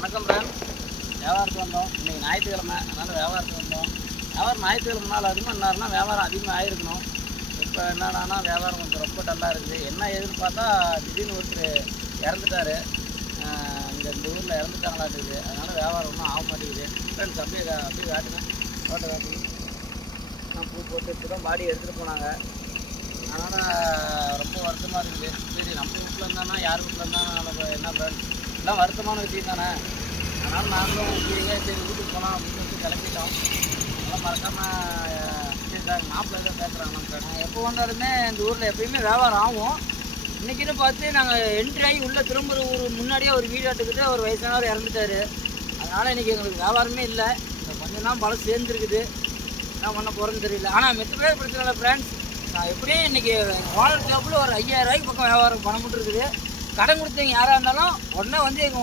வணக்கம் ஃப்ரெண்ட். வியாபாரத்துக்கு வந்தோம். இன்றைக்கி ஞாயிற்றுக்கிழமை, அதனால் வியாபாரத்துக்கு வந்தோம். வியாபாரம் ஞாயிற்றுக்கிழமை நாள் அதிகமாக என்னாருன்னா வியாபாரம் அதிகமாக ஆகிருக்கணும். இப்போ என்னடானா வியாபாரம் கொஞ்சம் ரொம்ப டல்லாக இருக்குது. என்ன ஏதுன்னு பார்த்தா திடீர்னு ஒருத்தர் இறந்துட்டார். இந்த ஊரில் இறந்துட்டாங்களாட்டுக்குது. அதனால் வியாபாரம் ஒன்றும் ஆக மாட்டேங்குது. ஃப்ரெண்ட்ஸ் அப்படியே காட்டுங்க. தோட்ட காட்டுங்க. பூ போட்டு இப்போ தான் பாடி எடுத்துகிட்டு போனாங்க. அதனால் ரொம்ப வருத்தமாக இருக்குது. சரி, நம்ம வீட்டில் இருந்தானா யார் வீட்டில் இருந்தாலும் நம்ம என்ன ஃப்ரெண்ட்ஸ் எல்லாம் வருத்தமான விஷயம் தானே. அதனால் நாங்களும் சரி வீட்டுக்கு போகலாம் அப்படின்னு சொல்லிட்டு கிளம்பிட்டோம். அதெல்லாம் மறக்காமல் சரி மாப்பிள்ளை தான் பேசுகிறாங்க. ஃப்ரெண்ட் எப்போ வந்தாலுமே இந்த ஊரில் எப்பயுமே வியாபாரம் ஆகும். இன்றைக்கின்னு பார்த்து நாங்கள் என்ட்ரி ஆகி உள்ளே திரும்புகிற ஊர் முன்னாடியே ஒரு வீடாட்டுக்கிட்டு ஒரு வயசானவர் இறந்துட்டார். அதனால் இன்றைக்கி எங்களுக்கு வியாபாரமே இல்லை. இந்த கொஞ்சம் தான் பலம் சேர்ந்துருக்குது. என்ன பண்ண போகிறேன்னு தெரியல. ஆனால் மெட்ரோவே பிரச்சனை இல்லை ஃப்ரெண்ட்ஸ். நான் எப்படியும் இன்றைக்கி ஓனர் ஜாப்பில் ஒரு 5000 ரூபாய்க்கு பக்கம் வியாபாரம் பண்ண மட்டும் இருக்குது. கடன் கொடுத்தவங்க யாராக இருந்தாலும் உடனே வந்து எங்கள்